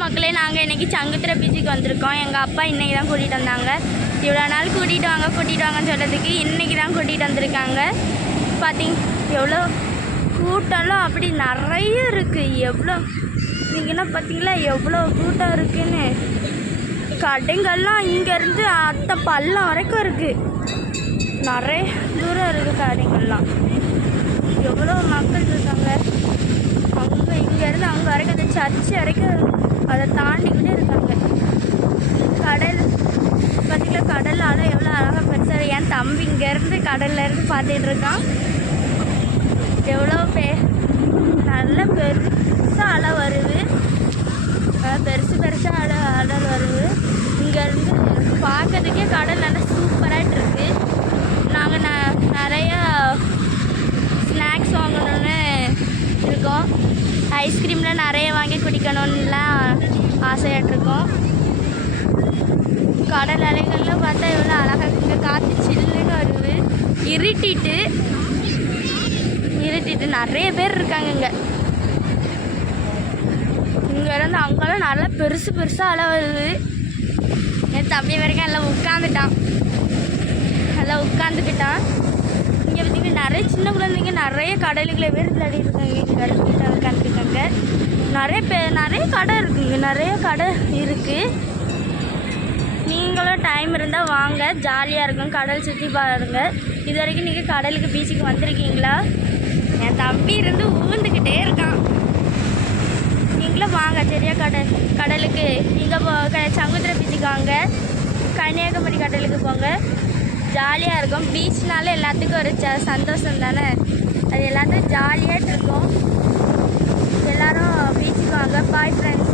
மக்களே, நாங்கள் இன்றைக்கி சங்குத்திர பீச்சுக்கு வந்திருக்கோம். எங்கள் அப்பா இன்றைக்கி தான் கூட்டிகிட்டு வந்தாங்க. இவ்வளோ நாள் கூட்டிகிட்டு வாங்கன்னு சொல்கிறதுக்கு இன்றைக்கி தான் கூட்டிகிட்டு வந்திருக்காங்க. பார்த்தீங்க எவ்வளோ கூட்டம்லாம் அப்படி நிறைய இருக்குது. எவ்வளோ நீங்கள்லாம் பார்த்தீங்களா எவ்வளோ கூட்டம் இருக்குதுன்னு. கடைங்கள்லாம் இங்கேருந்து அத்தை பள்ளம் வரைக்கும் இருக்குது. நிறைய தூரம் இருக்குது கடைங்கள்லாம். எவ்வளோ மக்கள் இருக்காங்க. அங்கே இங்கேருந்து அங்கே வரைக்கும் அந்த சர்ச்சு வரைக்கும் அதை தாண்டிக்கிட்டே இருக்காங்க. கடல் பார்த்திங்களா, கடல் அலை எவ்வளோ அழகாக பெருசாக. என் தம்பி இங்கேருந்து கடல்லேருந்து பார்த்துட்டு இருக்கான். எவ்வளோ நல்ல பெருசாக அலை வருது. பெருசாக அடல் வருது. இங்கேருந்து பார்க்கறதுக்கே கடல் நல்லா சூப்பராகிட்டு இருக்குது. நாங்கள் நிறையா ஸ்நாக்ஸ் வாங்கணுன்னு இருக்கோம். ஐஸ்கிரீமில் நிறைய வாங்கி குடிக்கணும்லாம் ஆசையாகிட்ருக்கோம். கடல் அலைகள்லாம் பார்த்தா எவ்வளோ அழகாக இருக்குங்க. காற்று சில்லுன்னு வருது. இருட்டிட்டு நிறைய பேர் இருக்காங்க இங்கேருந்து அங்கெல்லாம் நல்லா பெருசாக அலை வருது. என் தம்பி வரைக்கும் எல்லாம் உட்காந்துக்கிட்டான். இங்கே பார்த்திங்கன்னா நிறைய சின்ன குழந்தைங்க நிறைய கடலுக்குள்ளே பேர் விளையாடி இருக்காங்க. இங்கே கடற்கிட்ட உட்காந்துருக்காங்க. நிறைய கடை இருக்குங்க. நிறைய கடை இருக்குது. நீங்களும் டைம் இருந்தால் வாங்க, ஜாலியாக இருக்கும். கடல் சுற்றி பாருங்க. இது வரைக்கும் நீங்கள் கடலுக்கு பீச்சுக்கு வந்திருக்கீங்களா? என் தம்பி இருந்து ஊந்துக்கிட்டே இருக்கான். நீங்களும் வாங்க சரியா. கடலுக்கு இங்கே சங்குத்திர பீச்சுக்கு வாங்க, கன்னியாகுமரி கடலுக்கு போங்க. ஜாலியாக இருக்கும். பீச்னால எல்லாத்துக்கும் ஒரு சந்தோஷம் தானே. அது எல்லாத்தையும் ஜாலியாக இருக்கும். எல்லோரும் பீச்சுக்கு வாங்க. Bye friends.